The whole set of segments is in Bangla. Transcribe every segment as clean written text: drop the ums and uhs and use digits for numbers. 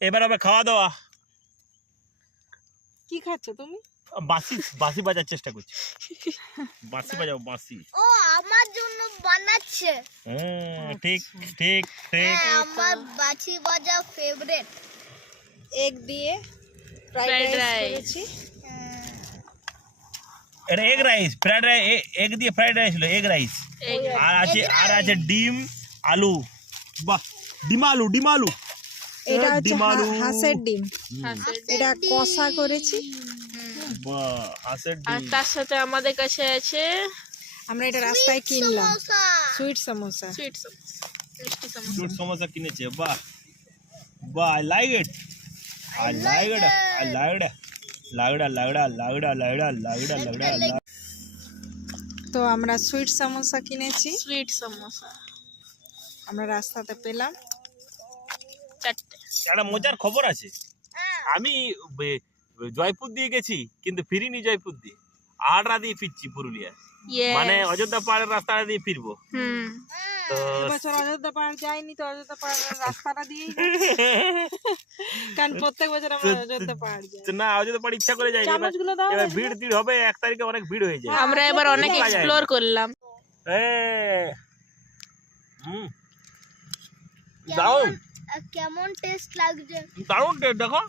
এবার হবে খাওয়া দাওয়া। কি খাচ্ছ তুমি? বাঁশি বাজার চেষ্টা করছি। বাঁশি বাজাও, বাঁশি। ও আমার জন্য বানাচ্ছে। ঠিক ঠিক ঠিক। আমার বাঁশি বাজা ফেভারিট। এগ দিয়ে ফ্রাইড রাইস করেছি। এটা egg rice, fried rice, egg দিয়ে ফ্রাইড রাইস হলো এগ রাইস। আর আছে ডিম আলু। বাহ, ডিম আলু। এটা হচ্ছে ডিম আলু। হাঁসের ডিম। এটা কষা করেছি। বাহ, হাঁসের আর ডিম। তার সাথে আমাদের কাছে আছে আমরা এটা রাস্তায় কিনলাম, সমোসা। সুইট সমোসা। সুইট সমোসা, মিষ্টি সমোসা। দুধ সমোসা কিনেছে। বাহ বাহ, আই লাইক ইট। লাগড়া। তো আমরা সুইট সমোসা কিনেছি, সুইট সমোসা আমরা রাস্তাতে পেলাম। 4টে। একটা মজার খবর আছে। আমি জয়পুর দিয়ে গেছি, কিন্তু ফিরিনি জয়পুর দিয়ে, আড়া দিয়ে ফিরছি পুরুলিয়া। মানে অযোধ্যা পাহাড়ের রাস্তা দিয়ে ফিরবো। তো এবছর অযোধ্যা পাহাড় যাইনি, তো অযোধ্যা পাহাড়ের রাস্তাটা দিয়েই কারণ প্রত্যেক বছর আমরা অযোধ্যা পাহাড় যাই। না, অযোধ্যা পাহাড় ইচ্ছা করে যাই। চামচগুলো দাও। এবার ভিড় হবে, 1 তারিখে অনেক ভিড় হয়ে যায়। আমরা এবার অনেক এক্সপ্লোর করলাম। দারুন কেমন টেস্ট লাগছে? দারুন টেস্ট, দেখো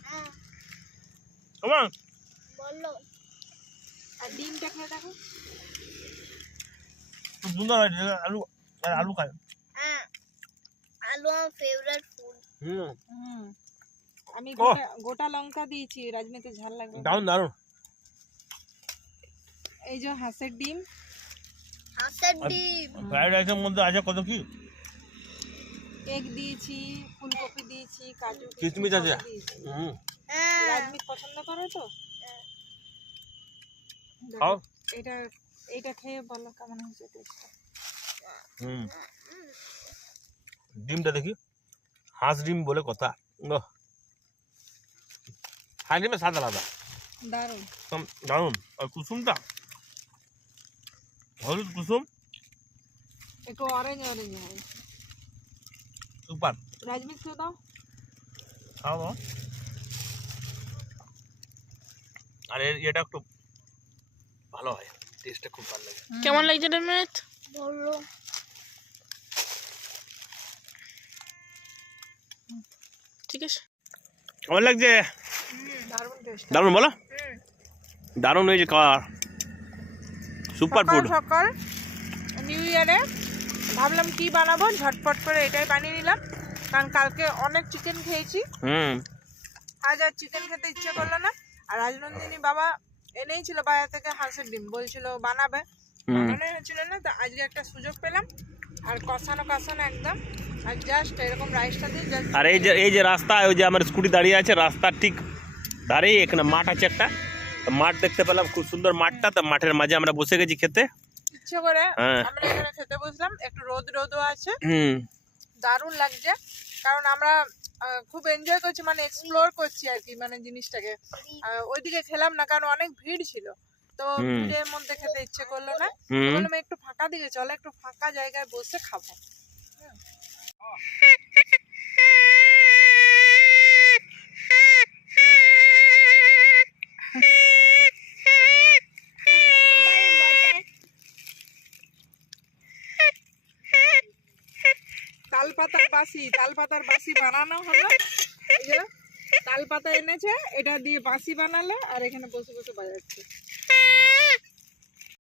কেমন বলো। আর ডিমটা খেয়ে দেখো। খুব সুন্দর হয়েছে। আলু খায়। আলু আমার ফেভারিট ফুড। আমি ওহ। গোটা লঙ্কা দিয়েছি, রাজনীতি ঝাল লাগবে। দারুন। এই যে হাঁসের ডিম, হাঁসের ডিম। ফ্রাইড রাইসের মধ্যে আছে কত কি, এগ দিয়েছি, ফুলকপি দিয়েছি, কাজু কিশমিশ আছে। রাজনীতি পছন্দ করে তো। খাও। এটা খেয়ে বলো কেমন হয়েছে টেস্টটা। ডিমটা দেখি, হাঁস ডিম বলে কথা। হাঁস ডিমের স্বাদ আলাদা, দারুণ। দারুন। আর কুসুমটা, হলুদ কুসুম, একটু অরেঞ্জ হবে। সুপার। রাজনীতি খেয়ে দাও। খাও। আর এটা একটু ভালো হয়, টেস্টটা খুব ভালো লাগে। কেমন লাগছে রাজমিত? বলো। ঠিক আছে, কেমন লাগছে? দারুণ টেস্ট। দারুন বলো। দারুন হয়েছে খাওয়া, সুপার ফুড। সকাল নিউ ইয়ারে ভাবলাম কি বানাবো, ঝটপট করে এটাই বানিয়ে নিলাম, কারণ কালকে অনেক চিকেন খেয়েছি। আজ আর চিকেন খেতে ইচ্ছে করলো না। আর রাজনন্দিনী বাবা এনেইছিল বাজার থেকে হাঁসের ডিম, বলছিল বানাবে, বানানো হচ্ছিল না। তো আজকে একটা সুযোগ পেলাম, আর কষানো একদম। আর জাস্ট এরকম রাইসটা দিয়ে জাস্ট। আর এই যে রাস্তা, ওই যে আমার স্কুটি দাঁড়িয়ে আছে, রাস্তার ঠিক ধারেই এখানে মাঠ আছে একটা। মাঠ দেখতে পেলাম, খুব সুন্দর মাঠটা। তো মাঠের মাঝে আমরা বসে গেছি খেতে ইচ্ছে করে। আমরা এখানে খেতে বসলাম, একটু রোদও আছে, দারুণ লাগছে। কারণ আমরা খুব এনজয় করছি, মানে এক্সপ্লোর করছি আর কি, মানে জিনিসটাকে। ওইদিকে খেলাম না, কারণ অনেক ভিড় ছিল, তো ভিড়ের মধ্যে খেতে ইচ্ছে করলো না। বললাম একটু ফাঁকা দিকে চলো, একটু ফাঁকা জায়গায় বসে খাবো। তালপাতার বাসি বানানো হলো। এই যে তালপাতা এনেছে, এটা দিয়ে বাসি বানালো, আর এখানে বসে বসে বাজাচ্ছে।